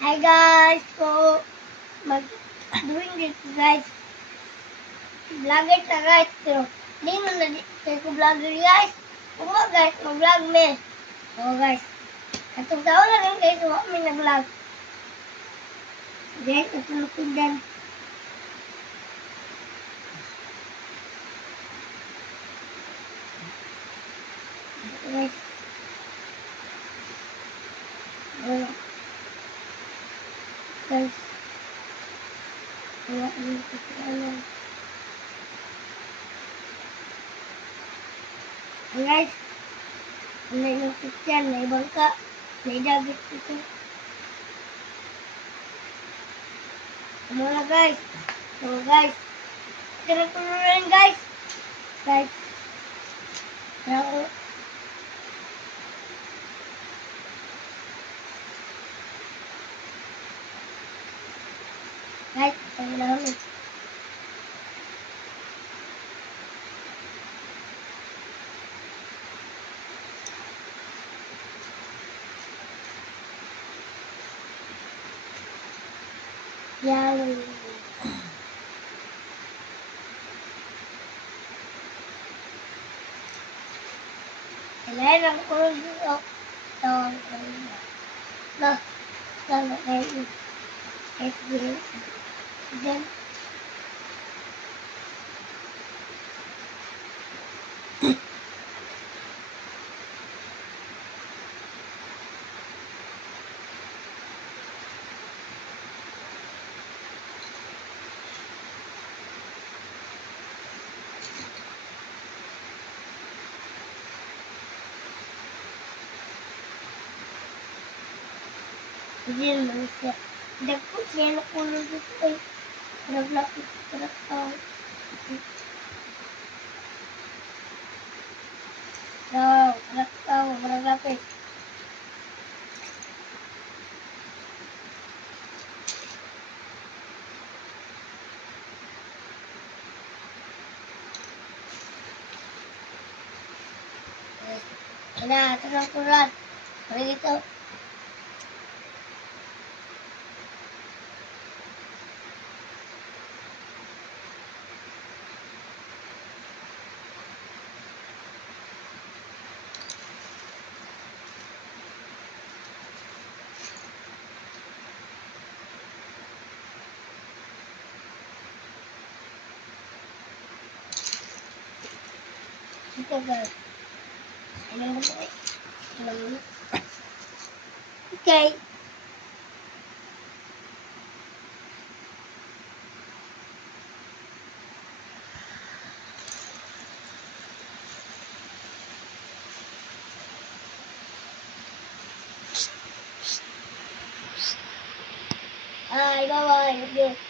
Hi guys, so doing this guys, vlogger ta guys, pero di man na ko vlogger guys. Kuma guys, mag-vlog me. Oh guys, katong taon na rin guys, wala may nag-vlog. Guys, katulog ko dyan. Guys. Oh. Guys. Wala yung kasialan. Guys, ano yung sasyan, may bangka, may dagit ito. Ano na guys? So guys, tira-turo rin guys. Guys, ako. Guys, ang namin. Yan. Kailan ang kulog dito. Ito. No. Sana kayo. Then. Diyan lang siya. Dagpo siya na kulog dito ay. Naglapit sa tao. Tao, naglapit. Ina, tanong ko rin. Pwede dito. Ito guys. Ilang mo eh. Ilang mo. Okay. Bye-bye.